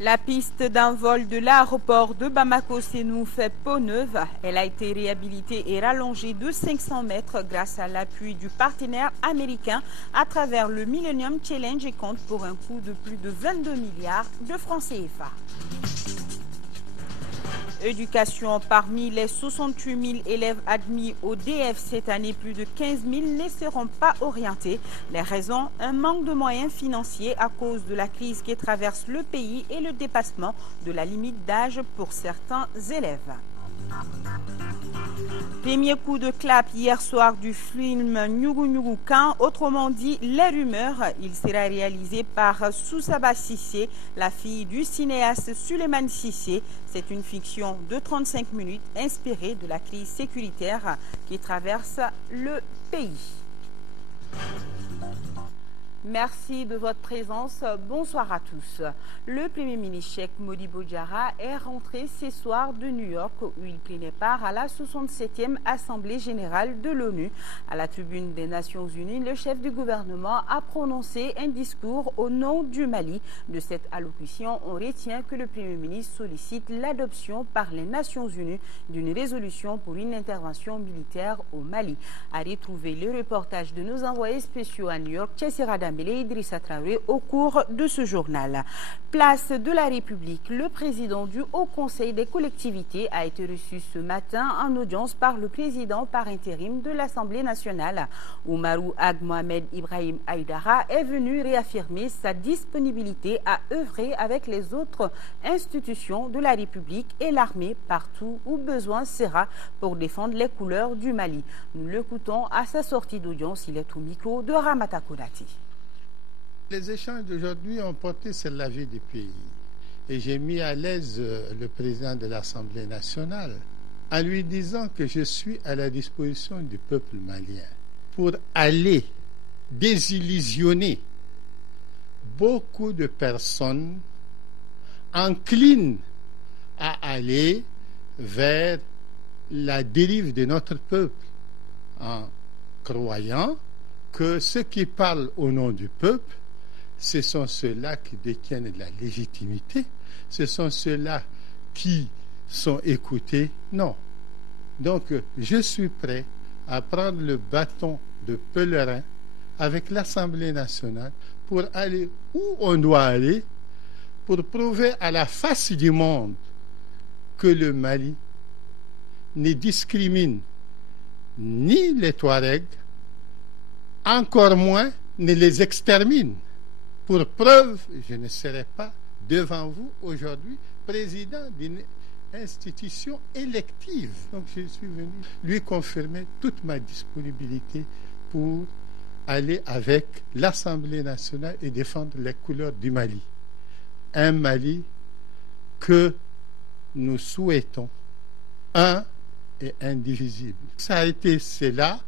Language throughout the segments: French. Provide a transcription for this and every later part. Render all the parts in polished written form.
La piste d'un vol de l'aéroport de Bamako-Sénou fait peau neuve. Elle a été réhabilitée et rallongée de 500 mètres grâce à l'appui du partenaire américain à travers le Millennium Challenge et compte pour un coût de plus de 22 milliards de francs CFA. Éducation, parmi les 68 000 élèves admis au DF cette année, plus de 15 000 ne seront pas orientés. Les raisons, un manque de moyens financiers à cause de la crise qui traverse le pays et le dépassement de la limite d'âge pour certains élèves. Premier coup de clap hier soir du film Nyugu Nyugu Kan, autrement dit Les Rumeurs. Il sera réalisé par Soussaba Sissé, la fille du cinéaste Suleiman Sissé. C'est une fiction de 35 minutes inspirée de la crise sécuritaire qui traverse le pays. Merci de votre présence. Bonsoir à tous. Le Premier ministre Cheikh Modibo Diarra est rentré ce soir de New York où il prenait part à la 67e Assemblée générale de l'ONU. À la tribune des Nations Unies, le chef du gouvernement a prononcé un discours au nom du Mali. De cette allocution, on retient que le Premier ministre sollicite l'adoption par les Nations Unies d'une résolution pour une intervention militaire au Mali. À retrouver le reportage de nos envoyés spéciaux à New York, Tchessira Dambélé et Idrissa Traoré au cours de ce journal. Place de la République, le président du Haut Conseil des collectivités a été reçu ce matin en audience par le président par intérim de l'Assemblée nationale. Oumarou Ag Mohamed Ibrahim Aïdara est venu réaffirmer sa disponibilité à œuvrer avec les autres institutions de la République et l'armée partout où besoin sera pour défendre les couleurs du Mali. Nous l'écoutons à sa sortie d'audience. Il est au micro de Ramata Konati. Les échanges d'aujourd'hui ont porté sur la vie du pays. Et j'ai mis à l'aise le président de l'Assemblée nationale en lui disant que je suis à la disposition du peuple malien pour aller désillusionner beaucoup de personnes enclines à aller vers la dérive de notre peuple en croyant que ceux qui parlent au nom du peuple, ce sont ceux-là qui détiennent la légitimité, ce sont ceux-là qui sont écoutés. Non. Donc, je suis prêt à prendre le bâton de pèlerin avec l'Assemblée nationale pour aller où on doit aller, pour prouver à la face du monde que le Mali ne discrimine ni les Touaregs, encore moins ne les extermine. Pour preuve, je ne serai pas devant vous aujourd'hui président d'une institution élective. Donc je suis venu lui confirmer toute ma disponibilité pour aller avec l'Assemblée nationale et défendre les couleurs du Mali. Un Mali que nous souhaitons un et indivisible. Ça a été cela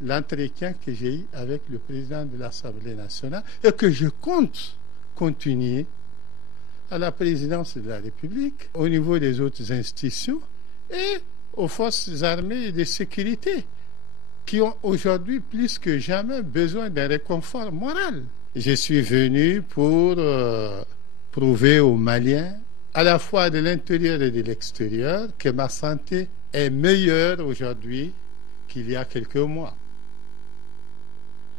l'entretien que j'ai eu avec le président de l'Assemblée nationale et que je compte continuer à la présidence de la République, au niveau des autres institutions et aux forces armées et de sécurité qui ont aujourd'hui plus que jamais besoin d'un réconfort moral. Je suis venu pour prouver aux Maliens, à la fois de l'intérieur et de l'extérieur, que ma santé est meilleure aujourd'hui qu'il y a quelques mois.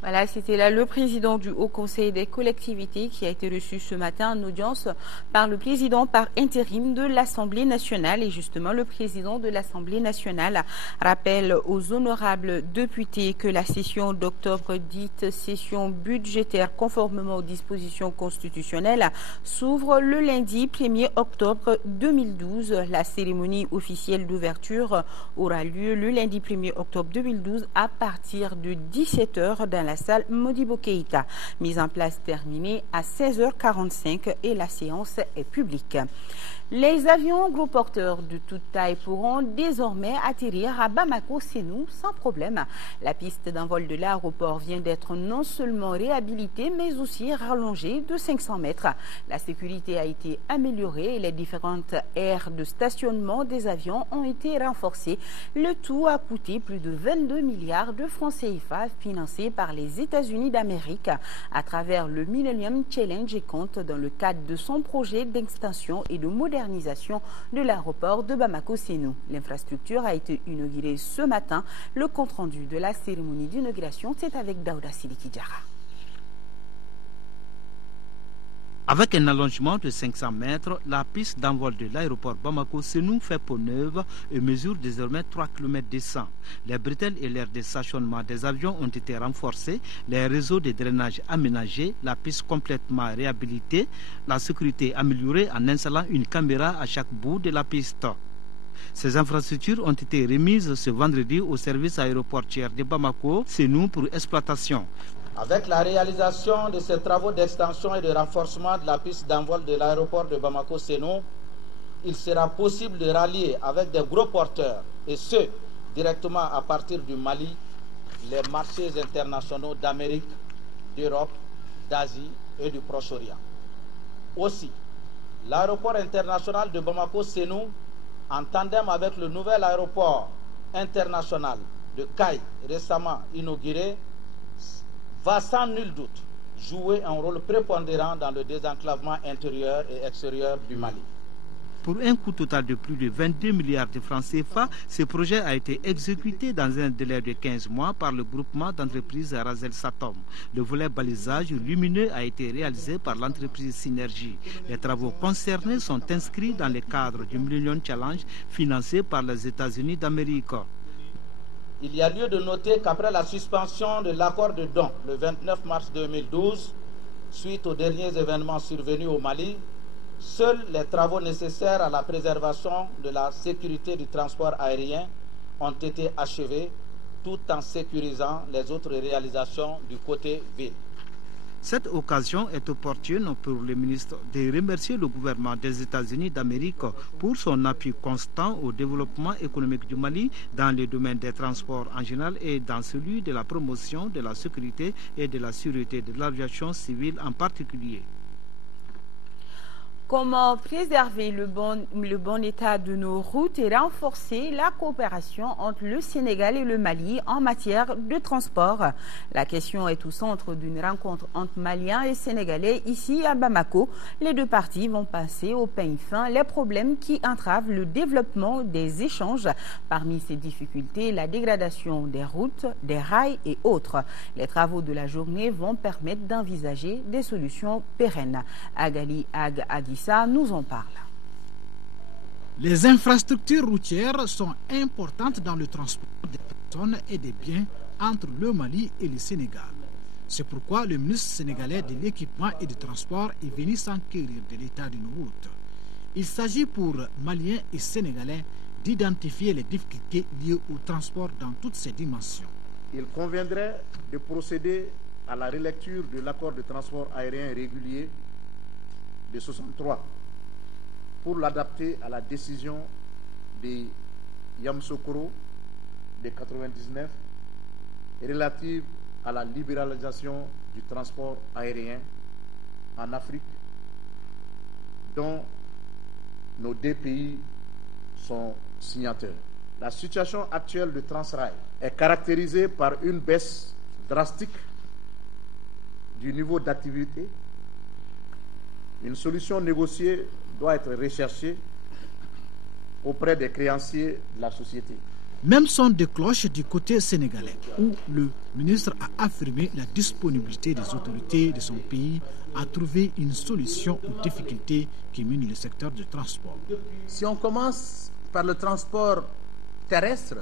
Voilà, c'était là le président du Haut Conseil des collectivités qui a été reçu ce matin en audience par le président par intérim de l'Assemblée nationale. Et justement, le président de l'Assemblée nationale rappelle aux honorables députés que la session d'octobre, dite session budgétaire conformément aux dispositions constitutionnelles, s'ouvre le lundi 1er octobre 2012. La cérémonie officielle d'ouverture aura lieu le lundi 1er octobre 2012 à partir de 17h dans la salle Modibo Keïta. Mise en place terminée à 16h45 et la séance est publique. Les avions gros porteurs de toute taille pourront désormais atterrir à Bamako-Sénou sans problème. La piste d'envol de l'aéroport vient d'être non seulement réhabilitée mais aussi rallongée de 500 mètres. La sécurité a été améliorée et les différentes aires de stationnement des avions ont été renforcées. Le tout a coûté plus de 22 milliards de francs CFA financés par les États-Unis d'Amérique à travers le Millennium Challenge et compte dans le cadre de son projet d'extension et de modernisation de l'aéroport de Bamako-Sénou. L'infrastructure a été inaugurée ce matin. Le compte-rendu de la cérémonie d'inauguration, c'est avec Daouda Sidiki Diarra. Avec un allongement de 500 mètres, la piste d'envol de l'aéroport Bamako-Sénou fait peau neuve et mesure désormais 3 km de 100. Les bretelles et l'aire de stationnement des avions ont été renforcés, les réseaux de drainage aménagés, la piste complètement réhabilitée, la sécurité améliorée en installant une caméra à chaque bout de la piste. Ces infrastructures ont été remises ce vendredi au service aéroportuaire de Bamako-Sénou pour exploitation. Avec la réalisation de ces travaux d'extension et de renforcement de la piste d'envol de l'aéroport de Bamako-Sénou, il sera possible de rallier avec des gros porteurs, et ce, directement à partir du Mali, les marchés internationaux d'Amérique, d'Europe, d'Asie et du Proche-Orient. Aussi, l'aéroport international de Bamako-Sénou, en tandem avec le nouvel aéroport international de Caille, récemment inauguré, va sans nul doute jouer un rôle prépondérant dans le désenclavement intérieur et extérieur du Mali. Pour un coût total de plus de 22 milliards de francs CFA, ce projet a été exécuté dans un délai de 15 mois par le groupement d'entreprises Razel Satom. Le volet balisage lumineux a été réalisé par l'entreprise Synergie. Les travaux concernés sont inscrits dans le cadre du Millennium Challenge financé par les États-Unis d'Amérique. Il y a lieu de noter qu'après la suspension de l'accord de don le 29 mars 2012, suite aux derniers événements survenus au Mali, seuls les travaux nécessaires à la préservation de la sécurité du transport aérien ont été achevés, tout en sécurisant les autres réalisations du côté ville. Cette occasion est opportune pour le ministre de remercier le gouvernement des États-Unis d'Amérique pour son appui constant au développement économique du Mali dans le domaine des transports en général et dans celui de la promotion de la sécurité et de la sûreté de l'aviation civile en particulier. Comment préserver le bon état de nos routes et renforcer la coopération entre le Sénégal et le Mali en matière de transport? La question est au centre d'une rencontre entre Maliens et Sénégalais ici à Bamako. Les deux parties vont passer au peigne fin les problèmes qui entravent le développement des échanges. Parmi ces difficultés, la dégradation des routes, des rails et autres. Les travaux de la journée vont permettre d'envisager des solutions pérennes. Agali Agissa nous en parle. Les infrastructures routières sont importantes dans le transport des personnes et des biens entre le Mali et le Sénégal. C'est pourquoi le ministre sénégalais de l'équipement et du transport est venu s'enquérir de l'état d'une route. Il s'agit pour Maliens et Sénégalais d'identifier les difficultés liées au transport dans toutes ses dimensions. Il conviendrait de procéder à la relecture de l'accord de transport aérien régulier de 63 pour l'adapter à la décision de Yamoussoukro de 99 relative à la libéralisation du transport aérien en Afrique, dont nos deux pays sont signataires. La situation actuelle de Transrail est caractérisée par une baisse drastique du niveau d'activité. Une solution négociée doit être recherchée auprès des créanciers de la société. Même son de cloche du côté sénégalais, où le ministre a affirmé la disponibilité des autorités de son pays à trouver une solution aux difficultés qui minent le secteur du transport. Si on commence par le transport terrestre,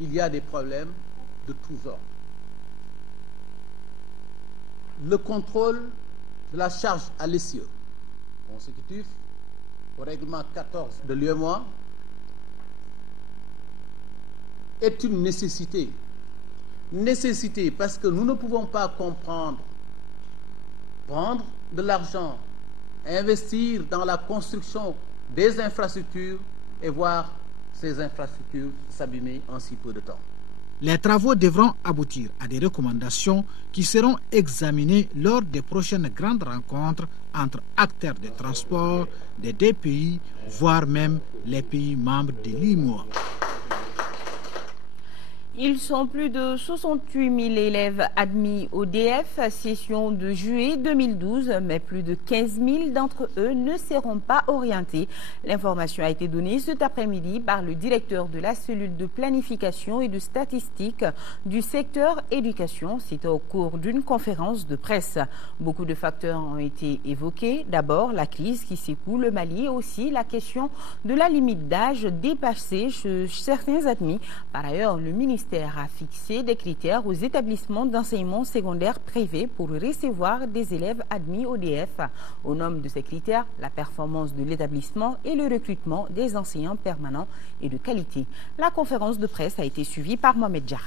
il y a des problèmes de tous ordres. Le contrôle de la charge à l'essieu, consécutif au règlement 14 de l'UEMOA, est une nécessité. Nécessité parce que nous ne pouvons pas comprendre, prendre de l'argent, investir dans la construction des infrastructures et voir ces infrastructures s'abîmer en si peu de temps. Les travaux devront aboutir à des recommandations qui seront examinées lors des prochaines grandes rencontres entre acteurs des transports des deux pays, voire même les pays membres de l'UEMOA. Ils sont plus de 68 000 élèves admis au DF, session de juillet 2012, mais plus de 15 000 d'entre eux ne seront pas orientés. L'information a été donnée cet après-midi par le directeur de la cellule de planification et de statistique du secteur éducation. C'était au cours d'une conférence de presse. Beaucoup de facteurs ont été évoqués. D'abord, la crise qui secoue le Mali et aussi la question de la limite d'âge dépassée chez certains admis. Par ailleurs, le ministère a fixé des critères aux établissements d'enseignement secondaire privés pour recevoir des élèves admis au DF. Au nom de ces critères, la performance de l'établissement et le recrutement des enseignants permanents et de qualité. La conférence de presse a été suivie par Mohamed Diarra.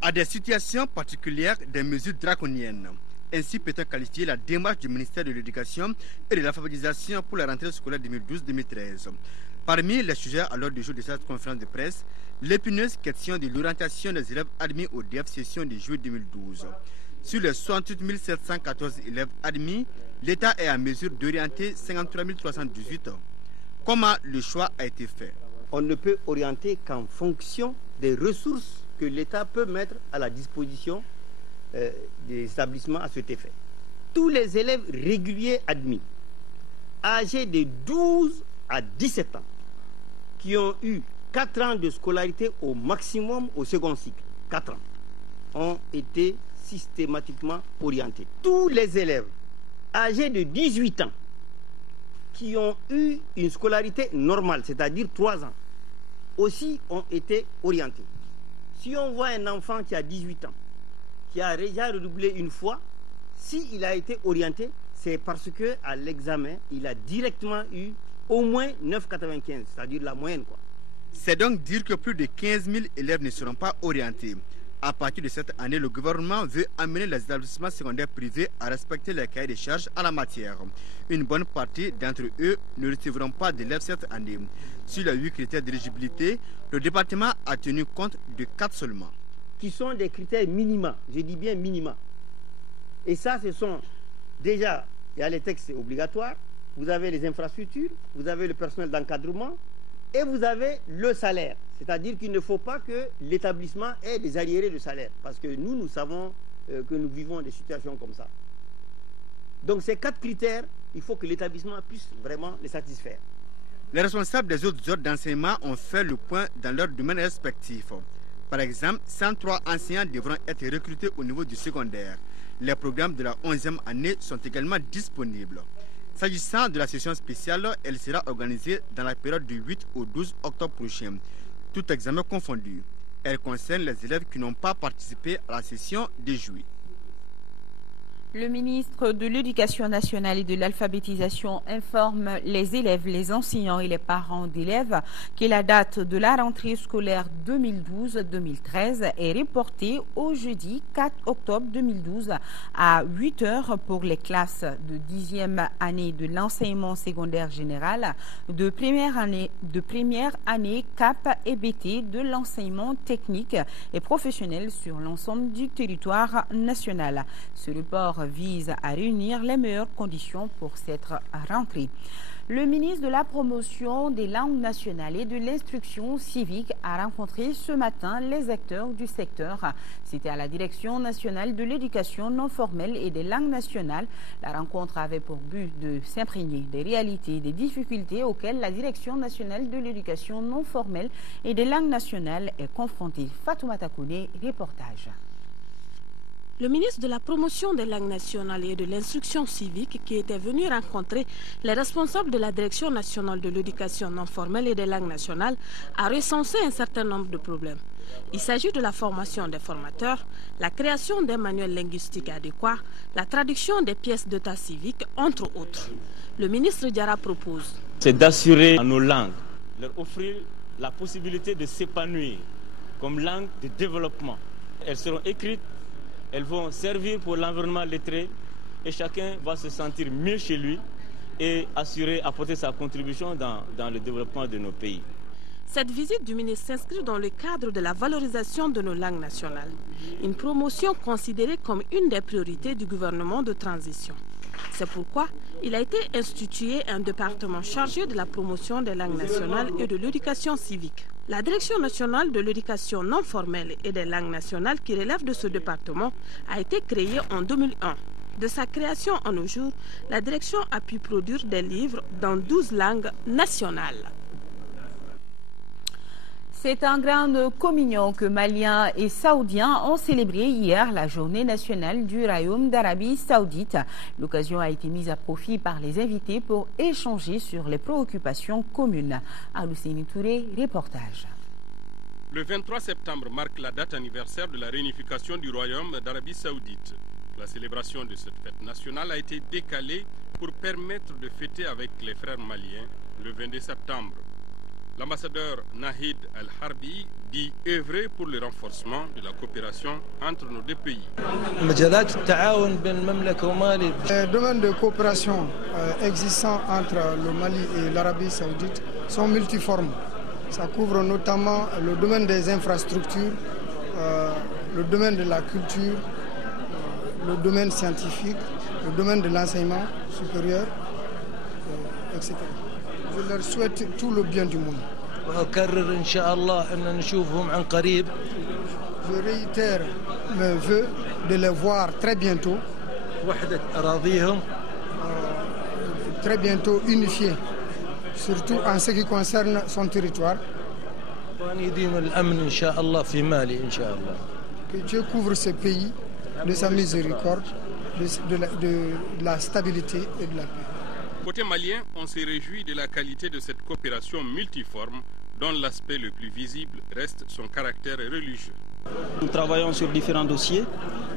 À des situations particulières, des mesures draconiennes. Ainsi peut-on qualifier la démarche du ministère de l'Éducation et de l'alphabétisation pour la rentrée scolaire 2012-2013. Parmi les sujets à l'ordre du jour de cette conférence de presse, l'épineuse question de l'orientation des élèves admis au DF session de juillet 2012. Sur les 68 714 élèves admis, l'État est en mesure d'orienter 53 318. Comment le choix a été fait? On ne peut orienter qu'en fonction des ressources que l'État peut mettre à la disposition des établissements à cet effet. Tous les élèves réguliers admis, âgés de 12 à 17 ans, qui ont eu 4 ans de scolarité au maximum au second cycle, 4 ans, ont été systématiquement orientés. Tous les élèves âgés de 18 ans qui ont eu une scolarité normale, c'est-à-dire 3 ans, aussi ont été orientés. Si on voit un enfant qui a 18 ans, qui a déjà redoublé une fois, s'il a été orienté, c'est parce qu'à l'examen, il a directement eu au moins 9,95, c'est-à-dire la moyenne, quoi. C'est donc dire que plus de 15 000 élèves ne seront pas orientés. À partir de cette année, le gouvernement veut amener les établissements secondaires privés à respecter les cahiers de charges en la matière. Une bonne partie d'entre eux ne recevront pas d'élèves cette année. Sur les 8 critères d'éligibilité, le département a tenu compte de 4 seulement. Qui sont des critères minima, je dis bien minima. Et ça, ce sont déjà, il y a les textes obligatoires, vous avez les infrastructures, vous avez le personnel d'encadrement et vous avez le salaire. C'est-à-dire qu'il ne faut pas que l'établissement ait des arriérés de salaire. Parce que nous savons que nous vivons des situations comme ça. Donc ces 4 critères, il faut que l'établissement puisse vraiment les satisfaire. Les responsables des autres ordres d'enseignement ont fait le point dans leur domaine respectif. Par exemple, 103 enseignants devront être recrutés au niveau du secondaire. Les programmes de la 11e année sont également disponibles. S'agissant de la session spéciale, elle sera organisée dans la période du 8 au 12 octobre prochain, tout examen confondu. Elle concerne les élèves qui n'ont pas participé à la session de juillet. Le ministre de l'Éducation nationale et de l'alphabétisation informe les élèves, les enseignants et les parents d'élèves que la date de la rentrée scolaire 2012-2013 est reportée au jeudi 4 octobre 2012 à 8 h pour les classes de 10e année de l'enseignement secondaire général, de première année CAP et BT de l'enseignement technique et professionnel sur l'ensemble du territoire national. Ce report vise à réunir les meilleures conditions pour cette rentrée. Le ministre de la Promotion des langues nationales et de l'instruction civique a rencontré ce matin les acteurs du secteur. C'était à la Direction nationale de l'éducation non formelle et des langues nationales. La rencontre avait pour but de s'imprégner des réalités et des difficultés auxquelles la Direction nationale de l'éducation non formelle et des langues nationales est confrontée. Fatoumata Kone, reportage. Le ministre de la Promotion des langues nationales et de l'instruction civique, qui était venu rencontrer les responsables de la Direction nationale de l'éducation non formelle et des langues nationales, a recensé un certain nombre de problèmes. Il s'agit de la formation des formateurs, la création d'un manuel linguistique adéquat, la traduction des pièces d'état civique, entre autres. Le ministre Diarra propose. C'est d'assurer à nos langues, leur offrir la possibilité de s'épanouir comme langue de développement. Elles seront écrites, elles vont servir pour l'environnement lettré et chacun va se sentir mieux chez lui et apporter sa contribution dans le développement de nos pays. Cette visite du ministre s'inscrit dans le cadre de la valorisation de nos langues nationales, une promotion considérée comme une des priorités du gouvernement de transition. C'est pourquoi il a été institué un département chargé de la promotion des langues nationales et de l'éducation civique. La Direction nationale de l'éducation non formelle et des langues nationales qui relève de ce département a été créée en 2001. De sa création à nos jours, la direction a pu produire des livres dans 12 langues nationales. C'est en grande communion que Maliens et Saoudiens ont célébré hier la journée nationale du Royaume d'Arabie Saoudite. L'occasion a été mise à profit par les invités pour échanger sur les préoccupations communes. Alousseni Touré, reportage. Le 23 septembre marque la date anniversaire de la réunification du Royaume d'Arabie Saoudite. La célébration de cette fête nationale a été décalée pour permettre de fêter avec les frères maliens le 22 septembre. L'ambassadeur Nahid Al-Harbi dit œuvrer pour le renforcement de la coopération entre nos deux pays. Les domaines de coopération existants entre le Mali et l'Arabie Saoudite sont multiformes. Ça couvre notamment le domaine des infrastructures, le domaine de la culture, le domaine scientifique, le domaine de l'enseignement supérieur, etc. Je leur souhaite tout le bien du monde. Je réitère mes vœux de les voir très bientôt unifiés, surtout en ce qui concerne son territoire. Que Dieu couvre ce pays de sa miséricorde, de la stabilité et de la paix. Côté malien, on s'est réjoui de la qualité de cette coopération multiforme dont l'aspect le plus visible reste son caractère religieux. Nous travaillons sur différents dossiers,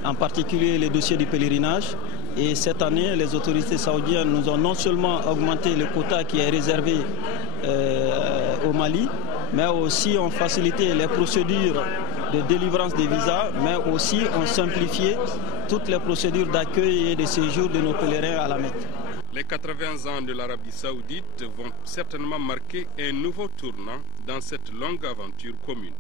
en particulier les dossiers du pèlerinage. Et cette année, les autorités saoudiennes nous ont non seulement augmenté le quota qui est réservé au Mali, mais aussi ont facilité les procédures de délivrance des visas, mais aussi ont simplifié toutes les procédures d'accueil et de séjour de nos pèlerins à la Mecque. Les 80 ans de l'Arabie Saoudite vont certainement marquer un nouveau tournant dans cette longue aventure commune.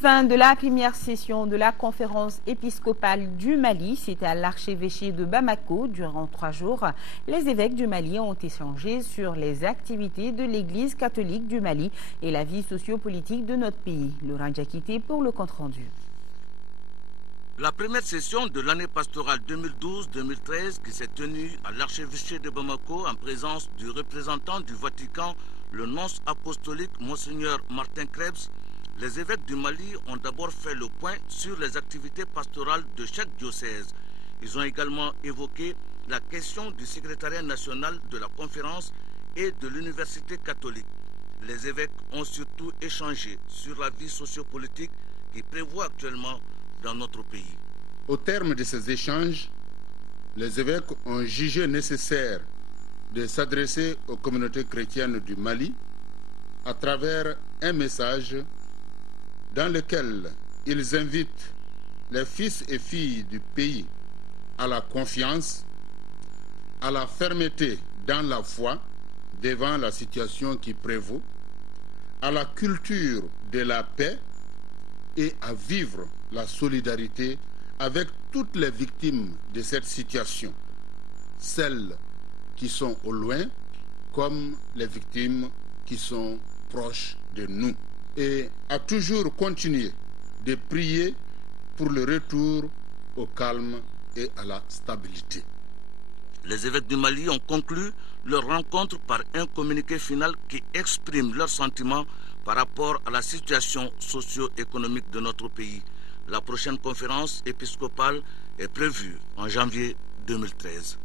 Fin de la première session de la conférence épiscopale du Mali. C'était à l'archevêché de Bamako durant 3 jours. Les évêques du Mali ont échangé sur les activités de l'Église catholique du Mali et la vie sociopolitique de notre pays. Laurent Diakité pour le compte-rendu. La première session de l'année pastorale 2012-2013 qui s'est tenue à l'archevêché de Bamako en présence du représentant du Vatican, le nonce apostolique Monseigneur Martin Krebs, les évêques du Mali ont d'abord fait le point sur les activités pastorales de chaque diocèse. Ils ont également évoqué la question du secrétariat national de la conférence et de l'université catholique. Les évêques ont surtout échangé sur la vie sociopolitique qui prévaut actuellement dans notre pays. Au terme de ces échanges, les évêques ont jugé nécessaire de s'adresser aux communautés chrétiennes du Mali à travers un message dans lequel ils invitent les fils et filles du pays à la confiance, à la fermeté dans la foi devant la situation qui prévaut, à la culture de la paix et à vivre la solidarité avec toutes les victimes de cette situation, celles qui sont au loin comme les victimes qui sont proches de nous, et à toujours continuer de prier pour le retour au calme et à la stabilité. Les évêques du Mali ont conclu leur rencontre par un communiqué final qui exprime leurs sentiments par rapport à la situation socio-économique de notre pays. La prochaine conférence épiscopale est prévue en janvier 2013.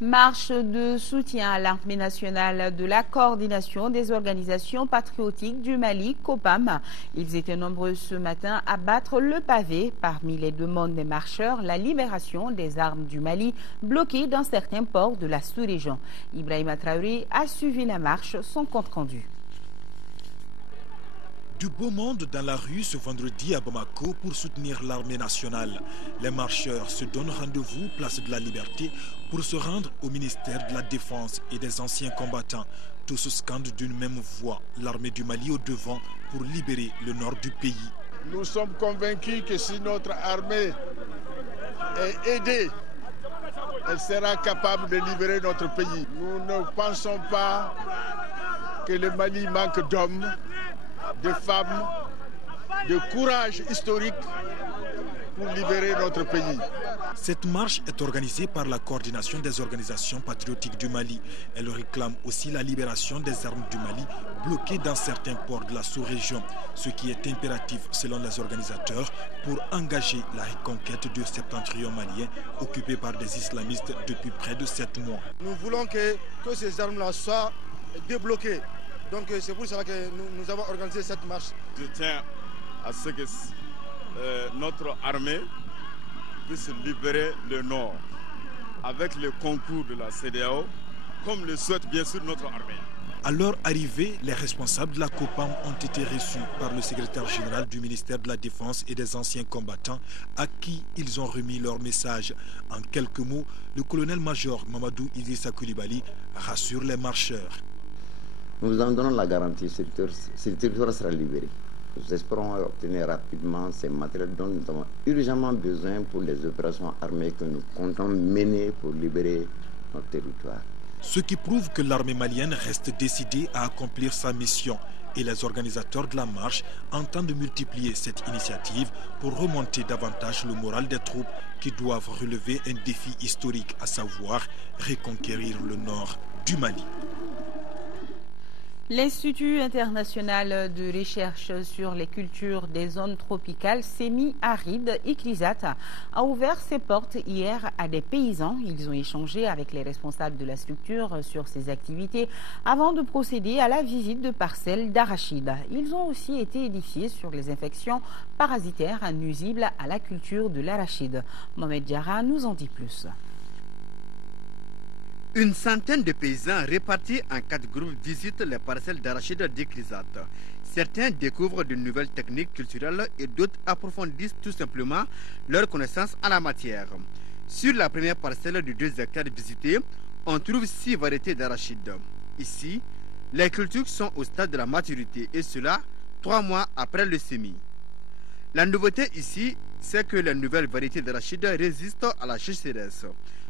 Marche de soutien à l'armée nationale de la coordination des organisations patriotiques du Mali, COPAM. Ils étaient nombreux ce matin à battre le pavé. Parmi les demandes des marcheurs, la libération des armes du Mali bloquées dans certains ports de la sous-région. Ibrahima Traoré a suivi la marche, son compte rendu. Du beau monde dans la rue ce vendredi à Bamako pour soutenir l'armée nationale. Les marcheurs se donnent rendez-vous place de la Liberté pour se rendre au ministère de la Défense et des anciens combattants. Tous scandent d'une même voix, l'armée du Mali au devant pour libérer le nord du pays. Nous sommes convaincus que si notre armée est aidée, elle sera capable de libérer notre pays. Nous ne pensons pas que le Mali manque d'hommes, de femmes, de courage historique pour libérer notre pays. Cette marche est organisée par la coordination des organisations patriotiques du Mali. Elle réclame aussi la libération des armes du Mali bloquées dans certains ports de la sous-région, ce qui est impératif selon les organisateurs pour engager la reconquête du septentrion malien occupé par des islamistes depuis près de 7 mois. Nous voulons que ces armes-là soient débloquées. Donc c'est pour cela que nous avons organisé cette marche. Je tiens à ce que notre armée puisse libérer le Nord avec le concours de la CEDEAO, comme le souhaite bien sûr notre armée. À leur arrivée, les responsables de la COPAM ont été reçus par le secrétaire général du ministère de la Défense et des anciens combattants à qui ils ont remis leur message. En quelques mots, le colonel-major Mamadou Idrissa Coulibaly rassure les marcheurs. Nous en donnons la garantie, ce territoire sera libéré. Nous espérons obtenir rapidement ces matériels dont nous avons urgemment besoin pour les opérations armées que nous comptons mener pour libérer notre territoire. Ce qui prouve que l'armée malienne reste décidée à accomplir sa mission. Et les organisateurs de la marche entendent multiplier cette initiative pour remonter davantage le moral des troupes qui doivent relever un défi historique, à savoir reconquérir le nord du Mali. L'Institut international de recherche sur les cultures des zones tropicales semi-arides, ICRISAT, a ouvert ses portes hier à des paysans. Ils ont échangé avec les responsables de la structure sur ses activités avant de procéder à la visite de parcelles d'arachides. Ils ont aussi été édifiés sur les infections parasitaires nuisibles à la culture de l'arachide. Mohamed Diarra nous en dit plus. Une centaine de paysans répartis en 4 groupes visitent les parcelles d'arachides d'ICRISAT. Certains découvrent de nouvelles techniques culturelles et d'autres approfondissent tout simplement leurs connaissances en la matière. Sur la première parcelle de 2 hectares visitée, on trouve 6 variétés d'arachides. Ici, les cultures sont au stade de la maturité et cela 3 mois après le semis. La nouveauté ici, c'est que les nouvelles variétés d'arachides résistent à la sécheresse.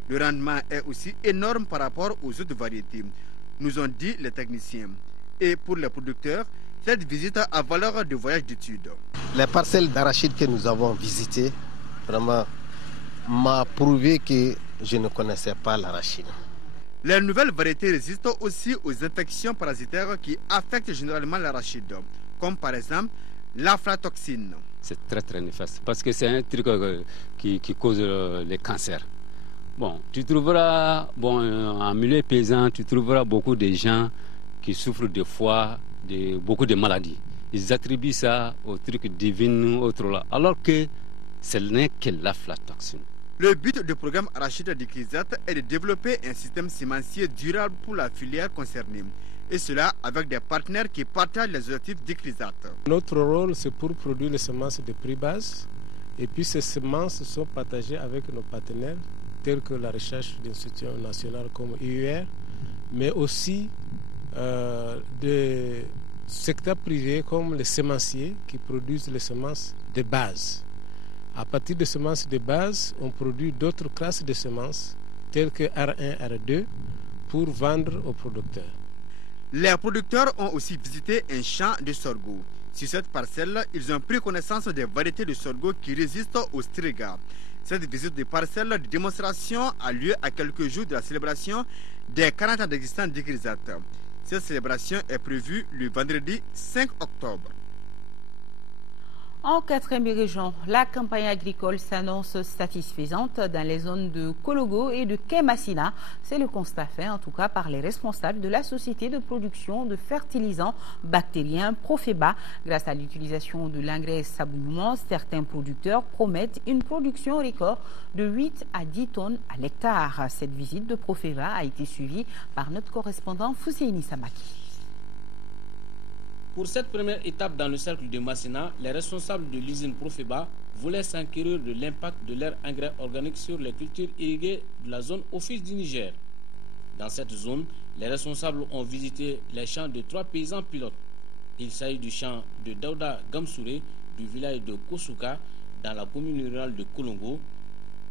Le rendement est aussi énorme par rapport aux autres variétés, nous ont dit les techniciens. Et pour les producteurs, cette visite a valeur de voyage d'études. Les parcelles d'arachides que nous avons visitées, vraiment, m'a prouvé que je ne connaissais pas l'arachide. Les nouvelles variétés résistent aussi aux infections parasitaires qui affectent généralement l'arachide, comme par exemple l'aflatoxine. C'est très néfaste parce que c'est un truc qui cause les cancers. Bon, tu trouveras, en milieu paysan, tu trouveras beaucoup de gens qui souffrent de foie, de beaucoup de maladies. Ils attribuent ça au truc divin, autre là, alors que ce n'est que l'aflatoxine. Le but du programme arachide d'ICRISAT est de développer un système semencier durable pour la filière concernée. Et cela avec des partenaires qui partagent les objectifs d'ICRISAT. Notre rôle, c'est pour produire les semences de prix basse. Et puis ces semences sont partagées avec nos partenaires, tels que la recherche d'institutions nationales comme IUR, mais aussi des secteurs privés comme les semenciers qui produisent les semences de base. À partir de semences de base, on produit d'autres classes de semences, telles que R1, R2, pour vendre aux producteurs. Les producteurs ont aussi visité un champ de sorgho. Sur cette parcelle, ils ont pris connaissance des variétés de sorgho qui résistent au striga. Cette visite de parcelle de démonstration a lieu à quelques jours de la célébration des 40 ans d'existence d'ICRISAT. Cette célébration est prévue le vendredi 5 octobre. En 4e région, la campagne agricole s'annonce satisfaisante dans les zones de Kologo et de Kemassina. C'est le constat fait en tout cas par les responsables de la société de production de fertilisants bactériens Profeba. Grâce à l'utilisation de l'engrais Sabounement, certains producteurs promettent une production record de 8 à 10 tonnes à l'hectare. Cette visite de Profeba a été suivie par notre correspondant Fousseini Samaki. Pour cette première étape dans le cercle de Massena, les responsables de l'usine Profeba voulaient s'enquérir de l'impact de leur engrais organique sur les cultures irriguées de la zone Office du Niger. Dans cette zone, les responsables ont visité les champs de 3 paysans pilotes. Il s'agit du champ de Daouda Gamsouré, du village de Kosuka, dans la commune rurale de Kolongo,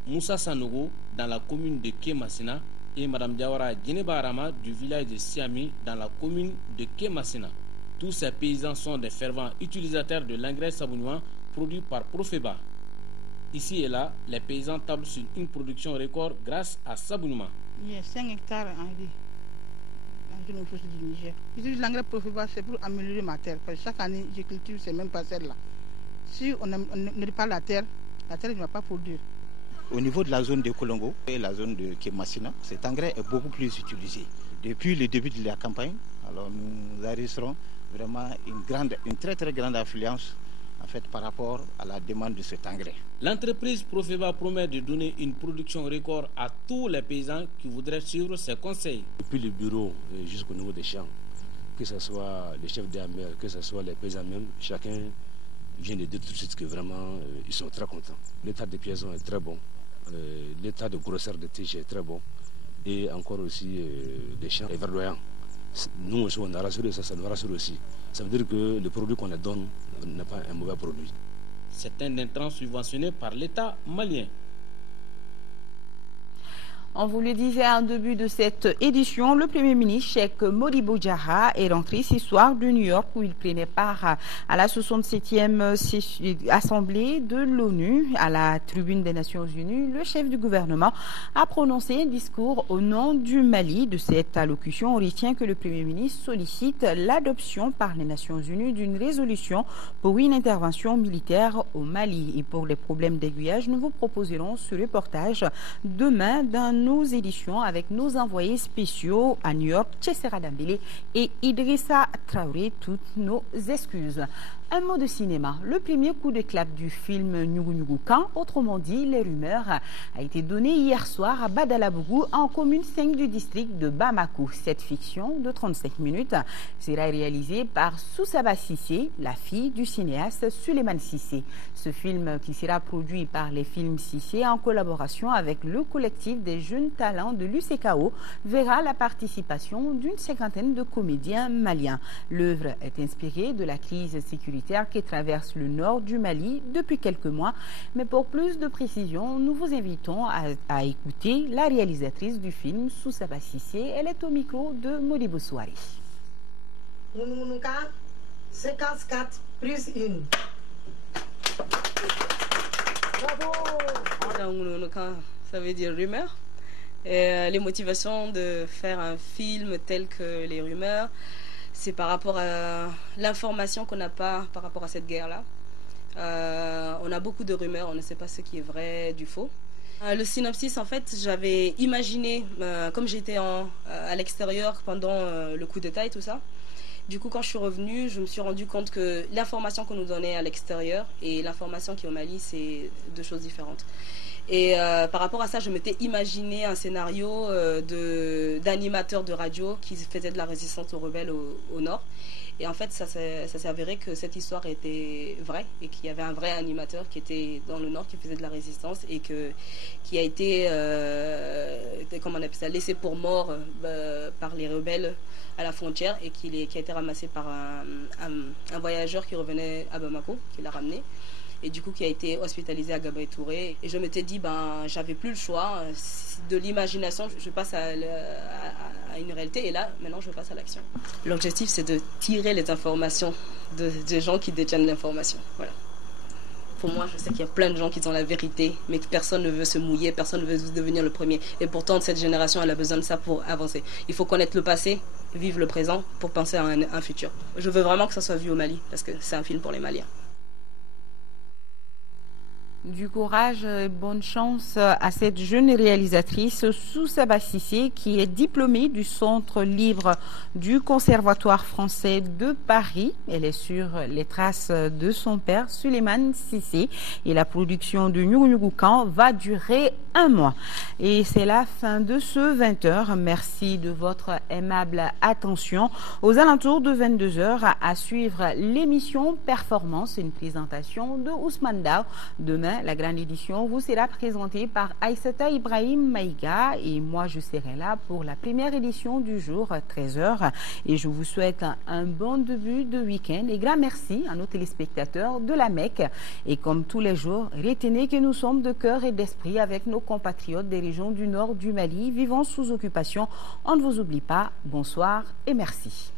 Moussa Sanogo, dans la commune de Kemasina, et Mme Diawara Djenebarama, du village de Siami, dans la commune de Kemasina. Tous ces paysans sont des fervents utilisateurs de l'engrais sabounouan produit par Profeba. Ici et là, les paysans tablent sur une production record grâce à Sabounouan. Il y a 5 hectares en riz dans le Office du Niger. J'utilise l'engrais Profeba, c'est pour améliorer ma terre. Parce que chaque année, je cultive ces mêmes parcelles-là. Si on ne répare la terre ne va pas produire. Au niveau de la zone de Kolongo et la zone de Kemasina, cet engrais est beaucoup plus utilisé. Depuis le début de la campagne, alors nous enregistrons vraiment une très très grande affluence en fait, par rapport à la demande de cet engrais. L'entreprise Profeba promet de donner une production record à tous les paysans qui voudraient suivre ses conseils. Depuis le bureau jusqu'au niveau des champs, que ce soit les chefs d'AMR, que ce soit les paysans même, chacun vient de dire tout de suite que vraiment ils sont très contents. L'état des pièces est très bon, l'état de grosseur de tige est très bon et encore aussi des champs est verdoyant. Nous aussi on a rassuré ça nous rassure aussi. Ça veut dire que le produit qu'on leur donne n'est pas un mauvais produit. C'est un intrant subventionné par l'État malien. On vous le disait en début de cette édition, le Premier ministre Cheikh Modibo Diarra est rentré ce soir de New York où il prenait part à la 67e Assemblée de l'ONU. À la tribune des Nations Unies, le chef du gouvernement a prononcé un discours au nom du Mali. De cette allocution, on retient que le Premier ministre sollicite l'adoption par les Nations Unies d'une résolution pour une intervention militaire au Mali. Et pour les problèmes d'aiguillage, nous vous proposerons ce reportage demain dans nos éditions avec nos envoyés spéciaux à New York, Tchessera Dambélé et Idrissa Traoré. Toutes nos excuses. Un mot de cinéma. Le premier coup d'éclat du film Nyugu Nyugu Kan, autrement dit Les Rumeurs, a été donné hier soir à Badalabougou, en commune 5 du district de Bamako. Cette fiction de 35 minutes sera réalisée par Soussaba Sissé, la fille du cinéaste Suleiman Sissé. Ce film, qui sera produit par les films Sissé en collaboration avec le collectif des jeunes talents de l'UCKO, verra la participation d'une 50aine de comédiens maliens. L'œuvre est inspirée de la crise sécuritaire qui traverse le nord du Mali depuis quelques mois. Mais pour plus de précision, nous vous invitons à écouter la réalisatrice du film, Soussaba Sissé. Elle est au micro de Modibo Souari. Séquence 4, prise 1. Ça veut dire rumeur. Et les motivations de faire un film tel que Les Rumeurs, c'est par rapport à l'information qu'on n'a pas par rapport à cette guerre-là. On a beaucoup de rumeurs, on ne sait pas ce qui est vrai du faux. Le synopsis, en fait, j'avais imaginé, comme j'étais à l'extérieur pendant le coup d'État et tout ça, du coup, quand je suis revenue, je me suis rendu compte que l'information qu'on nous donnait à l'extérieur et l'information qui est au Mali, c'est deux choses différentes. Et par rapport à ça, je m'étais imaginé un scénario d'animateur de radio qui faisait de la résistance aux rebelles au nord. Et en fait, ça s'est avéré que cette histoire était vraie et qu'il y avait un vrai animateur qui était dans le nord qui faisait de la résistance et qui a été comment on appelle ça, laissé pour mort par les rebelles à la frontière et qui a été ramassé par un voyageur qui revenait à Bamako, qui l'a ramené. Et du coup qui a été hospitalisé à Gabaye Touré. Et je m'étais dit, j'avais plus le choix. De l'imagination, je passe à une réalité. Et là, maintenant, je passe à l'action. L'objectif, c'est de tirer les informations des gens qui détiennent l'information. Voilà. Pour moi, je sais qu'il y a plein de gens qui ont la vérité, mais que personne ne veut se mouiller, personne ne veut devenir le premier. Et pourtant, cette génération, elle a besoin de ça pour avancer. Il faut connaître le passé, vivre le présent pour penser à un futur. Je veux vraiment que ça soit vu au Mali, parce que c'est un film pour les Maliens. Du courage et bonne chance à cette jeune réalisatrice Soussaba Cissé qui est diplômée du Centre libre du Conservatoire français de Paris. Elle est sur les traces de son père Suleiman Cissé et la production de Nyugunyugukan va durer 1 mois. Et c'est la fin de ce 20h. Merci de votre aimable attention. Aux alentours de 22h à suivre l'émission Performance, une présentation de Ousmane Dao. Demain, la grande édition vous sera présentée par Aïssata Ibrahim Maïga et moi je serai là pour la première édition du jour 13h et je vous souhaite un bon début de week-end et grand merci à nos téléspectateurs de la Mecque et comme tous les jours, retenez que nous sommes de cœur et d'esprit avec nos compatriotes des régions du nord du Mali vivant sous occupation. On ne vous oublie pas. Bonsoir et merci.